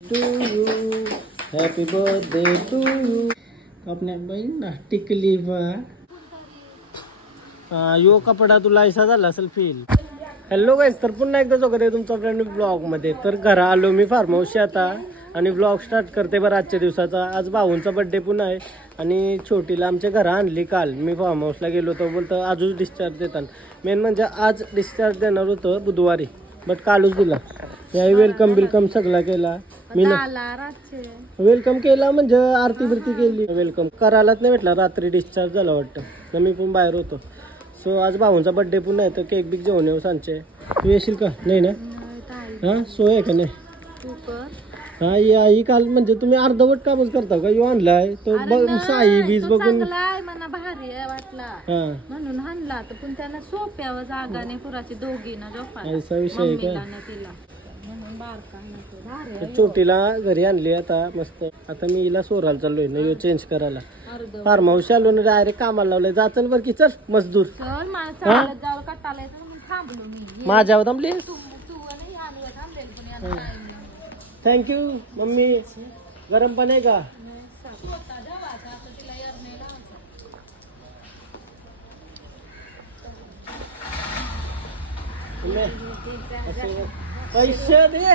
To you, happy birthday to you. आपल्या बहीण टिकली बा. यो कपडा तुला ऐसा झाला असेल फील. हॅलो गाईस, तर पुन्हा एकदा स्वागत आहे तुमचा फ्रेंड ब्लॉग मध्ये. तर घरा आलो मी फार्म हाऊसशी आता आणि ब्लॉग स्टार्ट करते बरं आजच्या दिवसाचा. आज भाऊंचा बर्थडे पुन्हा आहे आणि छोटीला आमच्या घरा आणली काल. मी फार्म हाऊसला गेलो होतो, बोलतो आजच डिस्चार्ज देतात. मेन म्हणजे आज डिस्चार्ज देणार होतं बुधवारी, बट कालच दिला. याही वेलकम बिलकम सगळा केला मी ना. वेलकम केला म्हणजे आरती बिरती केली. वेलकम करायलाच नाही भेटला, रात्री डिस्चार्ज झाला वाटतं, तर मी पण बाहेर होतो. सो आज भाऊंचा बर्थडे पुन्हा आहे, तर केक बिक जेवण येऊ सांचे. तू येशील का? नाही ना? हां, सोय आहे का नाही? हा ही काल म्हणजे तुम्ही अर्धवट कामच करता का? यो आणलाय तो साई बीज बघून भारी वाटला म्हणून हाणला, तर पण त्याला सोप्यावर जागाने पुराची दोघींना असा विषय का? म्हणून छोटीला घरी आणली आता मस्त. आता मी हिला सोराला चाललोय ना, यो चेंज करायला. फार्म हाऊस आलो ना, डायरेक्ट कामाला लावलंय. जा चल बर की, चल मजदूर. माझ्यावर थांबली. Thank you mummy. गरम पण आहे का? पैसे दे,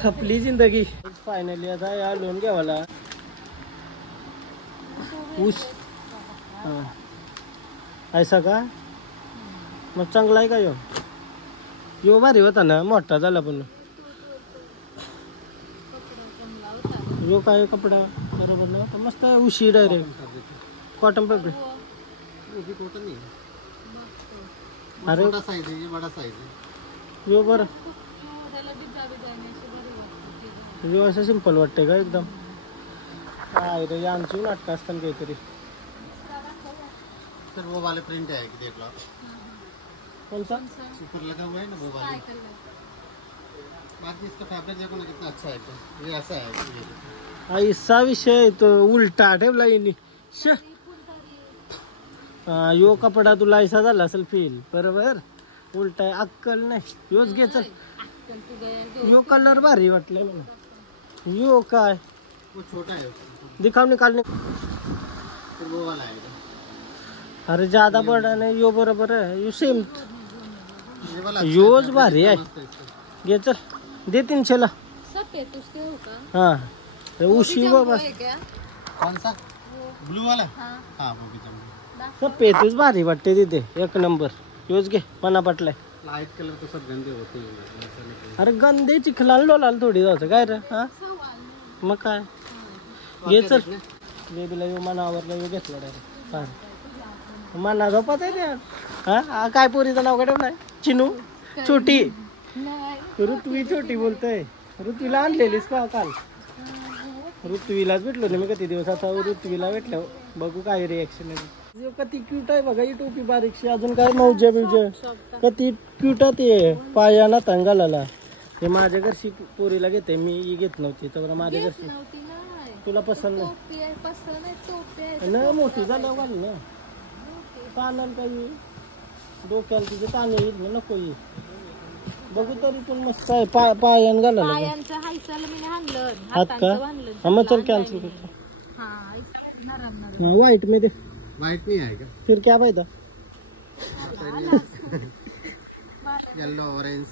खपली जिंदगी. फायनली आता या लोन घ्यावाला ऊस. ऐसा का? मग चांगला आहे का यो? यो भारी होता ना, मोठा झाला. पण यो काय कपडा बरोबर ना, मस्त उशी डायरेक्ट कॉटन पेपर. अरे यो बरं, यो असं सिंपल वाटतंय का एकदम? काय रे, आमची नाटक असताना काहीतरी. सर वो वाले प्रिंट है कि देख लो. कौन सा? ऊपर लगा हुआ है ना वो वाले. बाकी इसका फैब्रिक देखो ना कितना अच्छा है. तो ये ऐसा है. ऐसा विषय तो उलटा ठेवला येणी. यो कपडा तुला ऐसा झाला असेल फील. बरोबर, उलटा आहे. अक्कल नाही. योच घे चल. यो कलर भारी वाटलाय मला. यो काय वो छोटा है. दिखाव निकालने. फिर वो वाला है. अरे ज्यादा बड़ा नाही. यो बरोबर आहे. यो सेम. ये वाला योच भारी आहे. घे चल, दे 300 ला. हाँ उसी वो बस. कौन सा? ब्लू वाला. हाँ वो भी जम. सब पेतूच भारी वाटते तिथे, एक नंबर. योच घे, मना पटलाय. लाइट कलर तो सब गंदे होते हैं. अरे गंदे चिखलाल डोलाल थोडी जायचं काय रे. हा मग काय, घे चल. बेबीला यो मनावरला यो घेतला डायरेक्ट. हा मना झोपत आहे त्या. हा काय पोरीचं नाव काय ठेवलंय? चिनू. छोटी ऋत्वी. छोटी बोलतोय. ऋत्वीला आणलेलीस का काल? ऋत्वीलाच भेटलो ना मी किती दिवस. आता ऋत्वीला भेटलो, बघू काय रिएक्शन आहे. किती क्यूट आहे बघा ही टोपी बारीकशी. अजून काय मौजा बिवजा किती क्यूट आहे ते. पायाला तंगाला. हे माझ्या घरची पोरीला घेते मी, ही घेत नव्हती तर माझ्या घरची. तुला पसंत नाही? मोठी झाल्यावर घाल ना. कानाला काही डोक्याला तुझे काने येईल ना, नको ये. बघू तरी पण मस्त आहे. पायान घालायला हात का? हा मग चल कॅन्सल करतो. व्हाइट में दे. व्हाइट नहीं आएगा. फिर क्या फायदा? Yellow orange.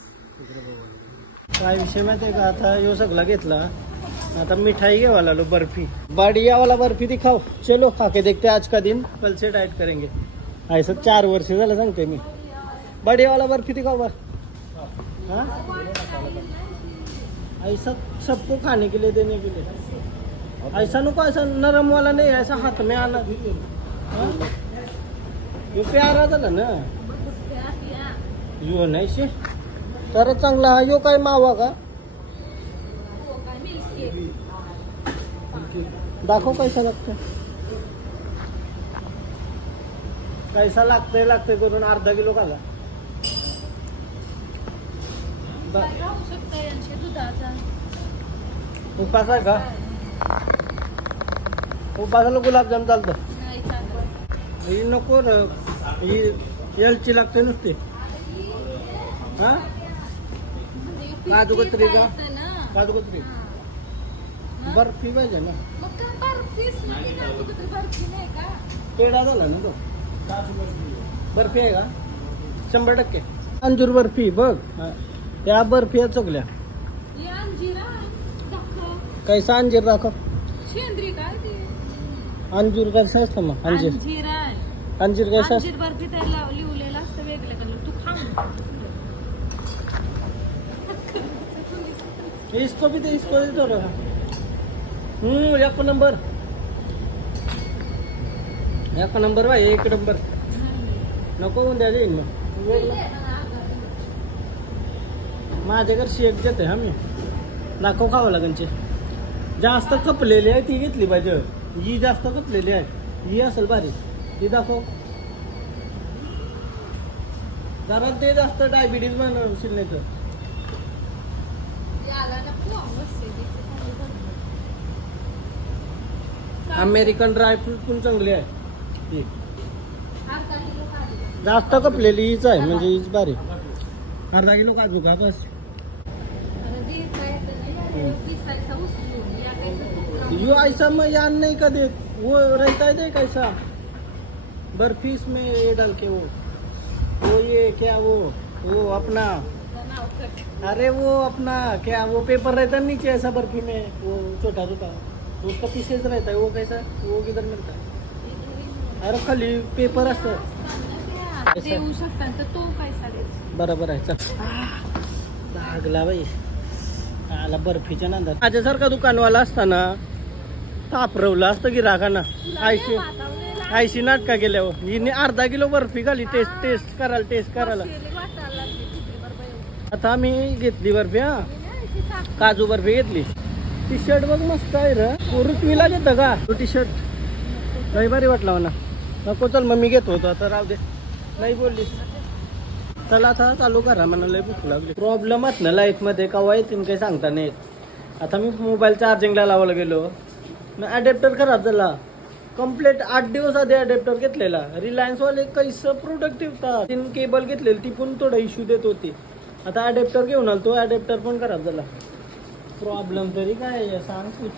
काय विषय माहिती आहे का? आता यो सगळा घेतला. आता मिठाई घेवा लो, बर्फी. बढ़िया वाला बर्फी दिखाओ. चलो खा के देखते आज का दिन, कल से डाइट करेंगे. ऐसा 4 वर्ष झालं सांगते मी. बढ़िया वाला बर्फी दिखाओ बस. हाँ ऐसा सबको खाने के लिए, देने के लिए. ऐसा नको, ऐसा नरम वाला नहीं, ऐसा हाथ में आना. यो प्यारा झाला ना यो. नाही शे तर चांगला. यो काय मावा का? दाखव कैसा लागतं. कैसा लागतंय करून अर्धा किलो खाला. उपास आहे का? उपासाला गुलाबजाम चालतं. ही नको ना, ही एलची लागते नुसती. हा काजू कतरी का? काजू कतरी बर्फी पाहिजे ना. मग काय बर्फीच नाही का? तुझं तर बर्फी नाही का? पेढा झाला ना तो. बर्फी आहे का? 100%. अंजूर बर्फी बघ. त्या बर्फी आहेत चकल्या. हे अंजिरा दाखव. कैसा अंजीर दाखव. शेंद्री काय ते? अंजूर कसं असतं मग? अंजीर अंजिरा आहे. अंजीर कैसा अंजीर बर्फी त्याला लिवलेलं असतं वेगळं कलर. तू खा. इसको भी दे, इसको दे थोड़ा. एक नंबर. एक नंबर भाई, एक नंबर. नको उद्या देईन मग. माझ्या घर शेक घेते हा मी. दाखव खावं लागेल. जास्त खपलेली आहे ती घेतली पाहिजे. ही जास्त खपलेली आहे. ही असेल भारी. ही दाखव. जरा ते जास्त डायबिटीज बनवशील नाही तर. अमेरिकन ड्रायफ्रूट पण चांगली आहे. ही जास्त कपलेली हीच आहे म्हणजे हीच भारी. अर्धा किलो काजू का बस. यो ऐसा मैं यान नहीं का देख वो रहता है देख ऐसा बर्फी में ये डाल के वो ये क्या वो अपना अरे वो अपना क्या वो पेपर रहता है नीचे ऐसा बर्फी में वो छोटा छोटा उसका पीसेस रहता है वो कैसा वो किधर मिलता है. अरे खाली पेपर असतं देऊ शकतात तर तो पैसा द्यायचा. बरोबर आहे. चल लागला बाई आला बर्फीच्या नांदात. माझ्यासारखा दुकानवाला असताना तापरवलं असतं गिराकांना. 80 नाटका केल्यावर हिने अर्धा किलो बर्फी खाली टेस्ट करायला. आता आम्ही घेतली बर्फी. काजू बर्फी घेतली. टी शर्ट बघ मस्त आहे रे. ऋत्वीला घेतं का तो टी शर्ट? लई भारी वाटला मला. नको चल मग मी घेतो होतो आता राहू दे. नाही बोललीस. चला आता चालू करा मला लई भूक लागली. प्रॉब्लेम ना लाईफ मध्ये कवा येतील काही सांगता नाही. आता मी मोबाईल चार्जिंगला लावायला गेलो अडॅप्टर खराब झाला. कम्प्लीट 8 दिवस आधी अडॅप्टर घेतलेला. रिलायन्स वाले कैसं प्रोडक्टिव्ह होता. तीन केबल घेतलेली ती पण थोडा इश्यू देत होती. आता अडॅप्टर घेऊन आलो तो अडॅप्टर पण खराब झाला. प्रॉब्लेम तरी काय सांग तूच.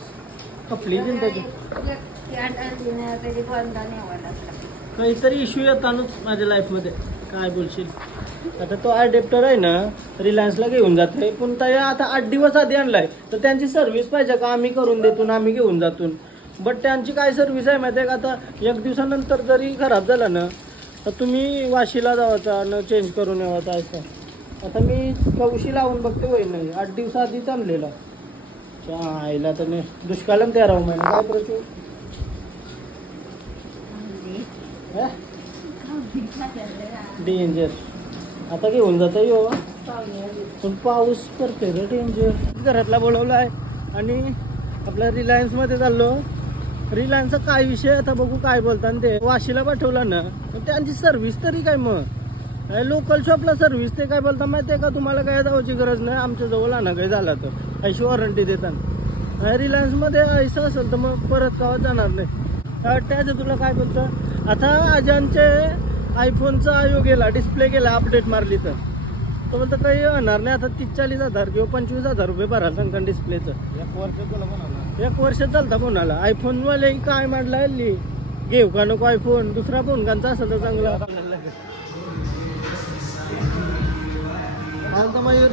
खपली जिंदगी. काहीतरी इश्यू येतानच माझ्या लाईफ मध्ये काय बोलशील. आता तो अडॅप्टर आहे ना रिलायन्सला घेऊन जाते पण त्या आता 8 दिवस आधी आणलाय तर त्यांची सर्व्हिस पाहिजे का आम्ही करून देतो आम्ही घेऊन जातो. बट त्यांची काय सर्व्हिस आहे माहिती आहे का. आता 1 दिवसानंतर जरी खराब झाला ना तर तुम्ही वाशीला जावाचा न चेंज करून यावाचा असं. आता मी कवशी लावून बघते होईल नाही 8 दिवसाआधीच आणलेला. आईला तर नाही दुष्काळम 13 महिना काय प्रश्न. डेंजर. आता घेऊन जाता येऊ पण पाऊस पडते रे डेंजर. घरातला बोलवला आहे आणि आपल्या रिलायन्स मध्ये चाललो. रिलायन्सचा काय विषय आता बघू काय बोलतात. ते वाशीला पाठवला ना त्यांची सर्व्हिस तरी काय मग लोकल शॉपला सर्व्हिस ते काय बोलता माहिती आहे का तुम्हाला काय जायची गरज नाही आमच्या जवळ आणा काही झाला तर अशी वॉरंटी देतात. रिलायन्स मध्ये असं असेल तर मग परत गावात जाणार नाही. त्याचं तुला काय बोलतं. आता अजानचे आयफोनचा आयोग गेला डिस्प्ले केला अपडेट मारली तर तो म्हणतं काही होणार नाही. आता 30-40 किंवा 25,000 रुपये भरायला सांगतात डिस्प्लेचं. 1 वर्ष चालता फोनाला. आयफोन वाले काय मांडला घेऊ का नको आयफोन. दुसरा फोन कांचा असेल तर चांगला. मयूर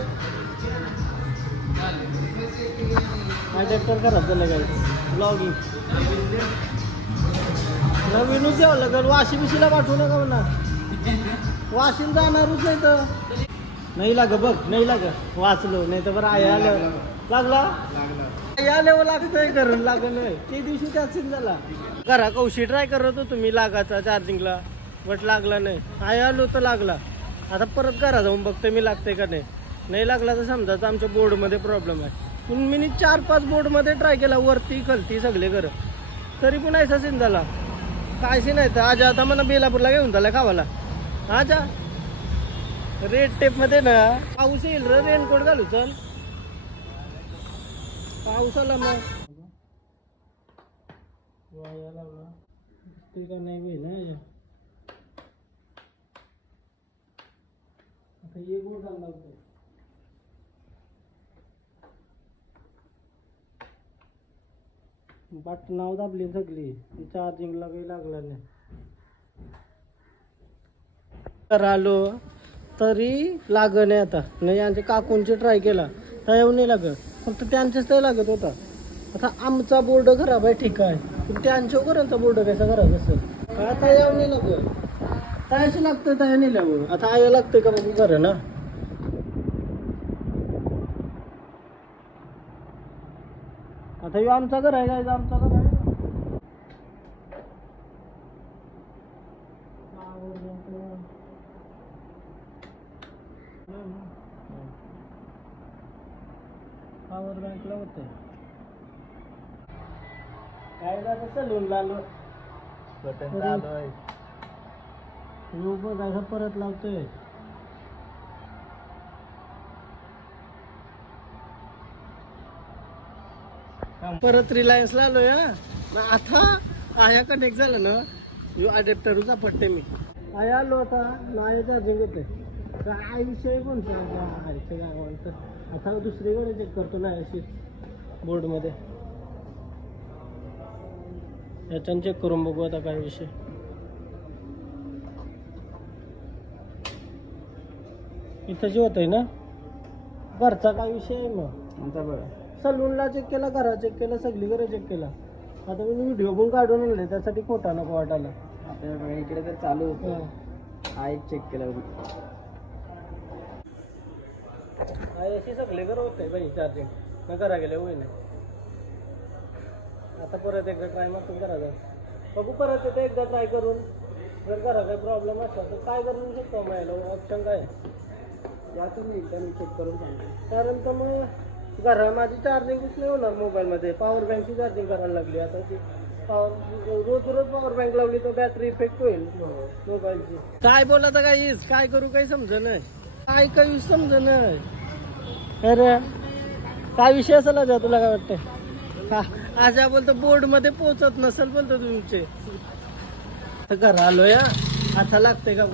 अडॅप्टर खराब झालं काय ब्लॉगिंग नवीनच द्यावं लागेल. वाशी बिशीला पाठवू नका म्हणा. वाशीन जाणारच नाही तर नाही लाग बघ नाही लाग वाचलो नाही तर बरं आई आलं लागला आई आल्यावर लागतंय करून लागलं नाही. ते दिवशी त्याच झाला. घरा कौशी ट्राय करत होतो मी लागायचा चार्जिंगला बट लागला नाही. आई आलो तर लागला. आता परत घरा जाऊन बघते मी लागते का नाही लागला तर समजायचं आमच्या बोर्डमध्ये प्रॉब्लेम आहे. पण मी 4-5 बोर्डमध्ये ट्राय केला वरती खालती सगळे घर तरी पण ऐसा सीन झाला. काय सीन आहे तर आज आता मला बेलापूरला घेऊन झाला खावाला. आजा रेड टेप मध्ये ना पाऊस येईल रे रेनकोट घालू चल. पाऊस आला मग ते का नाही होईल ना. आता ये बोर्ड लागतो. नाव दाबली सगळी चार्जिंगला काही लागला नाही. तर आलो तरी लागत आता नाही. यांच्या काकूंचे ट्राय केला तर येऊन नाही लागत, फक्त त्यांच्याच तर लागत होता. आता आमचा बोर्ड खराब आहे ठीक आहे, पण त्यांच्या कोणाचा बोर्ड कसा खराब असेल काय आता येऊन नाही लागत. काय असे लागतं त्या नेल्यावर आता आया लागतंय का बघू खरं ना. आता ह्यो आमचा घर आहे काय, आमचा घर आहे. पॉवर बँकला होते काय झालं सलून आलो बघायचा परत लावतोय. परत रिलायन्सला आलोय. आता आया कनेक्ट झालं ना, यो अडॅप्टरचा पट्टे मी आया आलो. आता नाही चार्जिंग होते काय विषय कोणता आयच्या गावात. आता दुसरीकडे चेक करतो ना अशी बोर्ड मध्ये, याच्यानं चेक करून बघू आता काय विषय. इथं जे होत आहे ना घरचा काय विषय आहे मग. सलूनला चेक केला, घरा चेक केला, सगळीकडे चेक केला. आता मी व्हिडिओ पण काढून आणले त्यासाठी खोटा नको वाटायला. इकडे तर चालू होतं हा एक चेक केला अशी सगळीकडे होत आहे बाई चार्जिंग. मग करा गेले होई नाही. आता परत एकदा ट्राय मारून करायचं बघू. परत येते एकदा ट्राय करून जर करा काही प्रॉब्लेम असला तर काय करून शकतो मला ऑप्शन काय यातून एकदा मी चेक करून सांगतो. कारण तर मग घरा माझी चार्जिंगच नाही होणार मोबाईलमध्ये. पॉवर बँकची चार्जिंग करायला लागली आता. ती रोज पॉवर बँक लावली तर बॅटरी इफेक्ट होईल मोबाईलची. काय बोलायचं काय करू काही समज नाही. काय काही समज नाही. अरे काय विषय असेल अजा तुला काय वाटतंय. आजा बोलतो बोर्ड मध्ये पोहोचत नसेल बोलतो तुमचे. घरा आलोय आता लागतंय का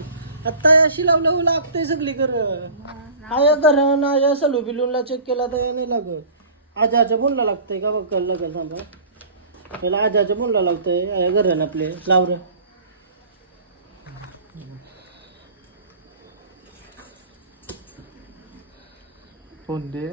आता अशी लावलं लागतंय सगळी कर. आया घरा ना या सलू बिलूनला चेक केला तर नाही लागत. आजाच्या बोलला लागतंय का बघ लगेच सांगा. त्याला आजाच्या बोलला लागतंय आया घरानं आपले लावर. फोन दे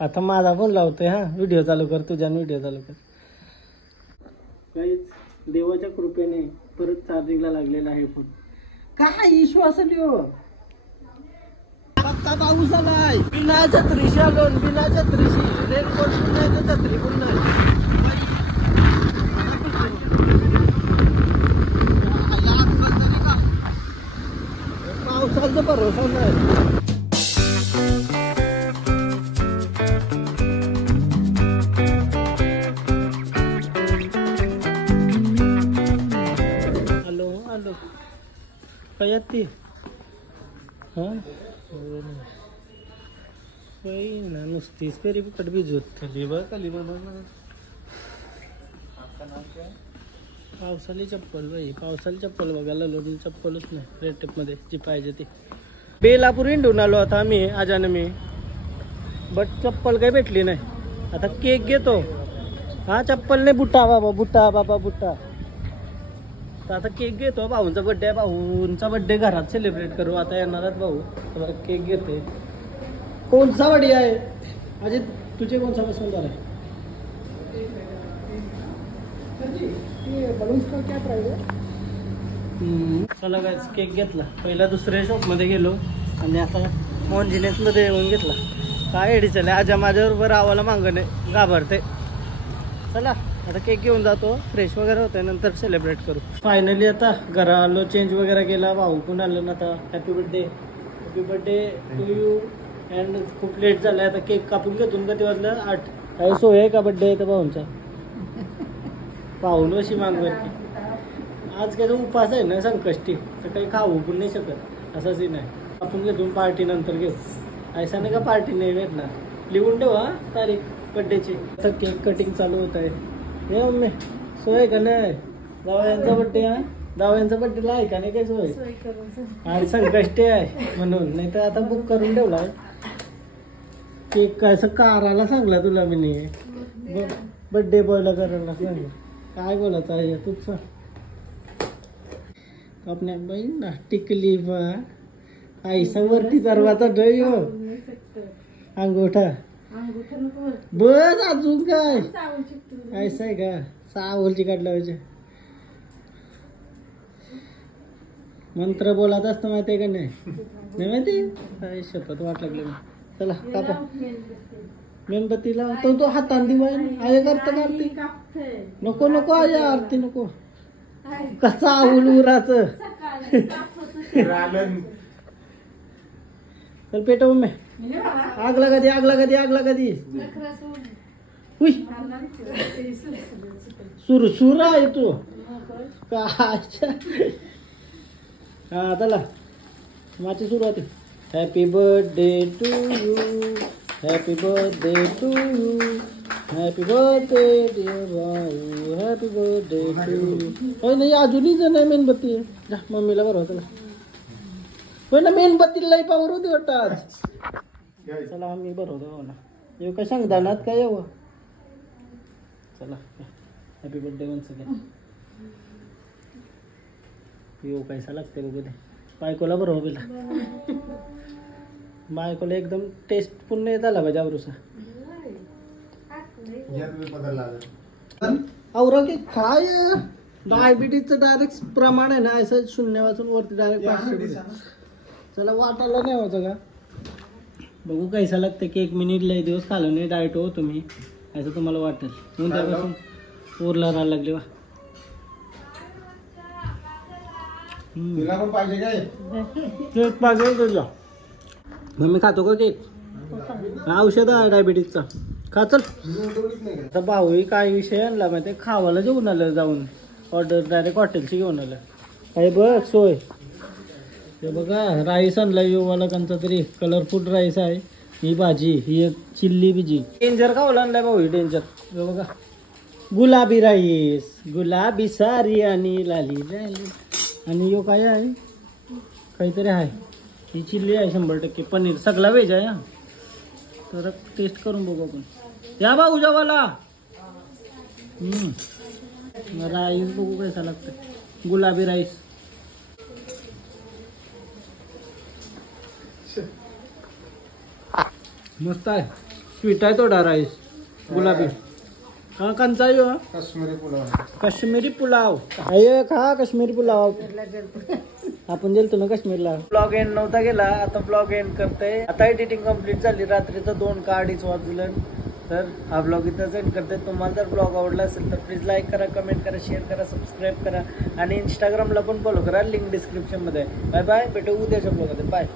आता माझा फोन लावतोय. हा व्हिडिओ चालू कर तुझ्या व्हिडिओ चालू कर. काहीच देवाच्या कृपेने परत चार्जिंगला लागलेला आहे फोन. काय इश्यू असेल यो. आता पाऊस आलाय बिना छत्रीशी आलो बिना छत्रीशी रेनकोट पण नाही तर छत्री पण नाही. पावसाचा भरोसा नाही. काय ती हां ना नुसतीच फेरी फुकट भिजवत खाली बघ खाली बघ. पावसाली चप्पल बाई पावसाली चप्पल बघायला लोडी चप्पलच नाही रेटमध्ये जी पाहिजे ती. बेलापूर हिंडून आलो आता आम्ही आजानं मी बट चप्पल काही भेटली नाही. आता केक घेतो. हा चप्पल नाही बुट्टा बाबा बुट्टा. तर आता केक घेतो. भाऊंचा बड्डे आहे. भाऊंचा बड्डे घरात सेलिब्रेट करू. आता येणारच भाऊ तर केक घेते. कोणता बड्डे आहे अजित तुझे कोणता पसंत झाला. चला काय केक घेतला. पहिला दुसऱ्या शॉपमध्ये गेलो आणि आता मॉन्जिनेसमध्ये येऊन घेतला. काय एडी चले आजा माझ्याबरोबर आवाला मागणे घाबरते. चला आता केक घेऊन जातो. फ्रेश वगैरे होतंय नंतर सेलिब्रेट करू. फायनली आता घरा आलो. चेंज वगैरे केला. भाऊ पण आलो ना आता. Happy birthday to you. And खूप लेट झालाय आता. केक कापून घेतून कधी वाजलं 8. काही सोय आहे का बड्डे आहे तर भाऊंचा. पाहून अशी मागवर की आज काय उपास आहे ना संकष्टी तर काही खाऊ पण नाही शकत असं सीन आहे. आपण घेतून पार्टी नंतर घेऊ. ऐसा नाही का पार्टी नाही भेटणार. लिहून ठेवा तारीख बड्डेची. आता केक कटिंग चालू होत आहे. हे मम्मी सोय का नाही जाऊ यांचा बड्डे. हा जावयांचा बड्डेला आहे का नाही काय सोय सोय करून आणि संकष्टी आहे म्हणून, नाही तर आता बुक करून ठेवलाय केक. काय असं काराला सांगला तुला मी नाही बड्डे बॉयला करायला सांग. काय बोलायचं आहे तूच सांग. आपल्या बाई ना टिकली बा आईसा वरती दरवाजा डय अंगोठा बस अजून काय ऐसा आहे का सावलची काढला पाहिजे. मंत्र बोलात असतं माहिती आहे का नाही माहिती शपथ वाट लागली. चला कापा मेणबत्तीला तो हातान दिवाय आय करता करते नको नको आय आरती नको कसा उलुराच चल पेटव मे आग लगा दी आग लगा दी आग लगा दी. हुई सुरसुर आहे तू काय. हा चला माझी सुरुवात. Happy birthday to you happy birthday to you happy birthday dear भाऊ हॅपी बर्थडे टू यू. होय नाही अजूनही जण आहे मेणबत्ती जा मम्मीला बरं होतं होय ना मेणबत्तीला लई पावर होती वाटतं आज. चला आम्ही बरं होतो ना येऊ काय सांगतानात काय येऊ. चला हॅपी बर्थडे वन्स अगेन. येऊ कैसा लागते बघू दे बायकोला बरं हो बिला बायकोला एकदम टेस्ट पुन्हा येत आला पाहिजे आवरूसा आवरा की काय डायबिटीजचं डायरेक्ट प्रमाण आहे ना असं शून्य वाचून वरती डायरेक्ट 500. चला वाटायला नाही व्हायचं का बघू कैसा लागतं की 1 मिनिट लय दिवस खाल्लं नाही डाएट हो तुम्ही असं तुम्हाला वाटेल उद्यापासून उरला राहायला लागले वा. तुला पण पाहिजे काय केक पाहिजे तुझा मग मी खातो का केक. औषध आहे डायबिटीजचा खा चल. आता भाऊ काय विषय आणला माहिती खावाला जेवून आलं जाऊन ऑर्डर डायरेक्ट हॉटेलची घेऊन आलं. काय बघ सोय हे बघा राईस आणला योवाला कोणता तरी कलरफुल राईस आहे. ही भाजी ही एक चिल्ली बिजी डेंजर खावला आणलाय भाऊ ही डेंजर. हे बघा गुलाबी राईस गुलाबी सारी आणि लाली लाली आणि यो काय आहे काहीतरी आहे ही चिल्ली आहे 100% पनीर सगळा व्हेज आहे. हा तर टेस्ट करून बघू आपण. या भाऊ जेवायला राईस बघू कसा लागतं गुलाबी राईस. मस्त आहे स्वीट आहे थोडा राईस गुलाबी. हा कंचा आहे हो काश्मीरी पुलाव काश्मीरी पुलाव आहे खा काश्मीरी पुलाव आपण गेलतो ना काश्मीरला. ब्लॉग एंड नव्हता गेला आता ब्लॉग एंड करते. आता एडिटिंग कम्प्लीट झाली रात्रीचं 2 का 2:30 वाजलं. तर हा ब्लॉग इथंच एंड करते. तुम्हाला जर ब्लॉग आवडला असेल तर प्लीज लाईक करा कमेंट करा शेअर करा सबस्क्राईब करा आणि इंस्टाग्रामला पण फॉलो करा लिंक डिस्क्रिप्शनमध्ये आहे. बाय बाय भेटू उद्याच्या ब्लॉगमध्ये बाय.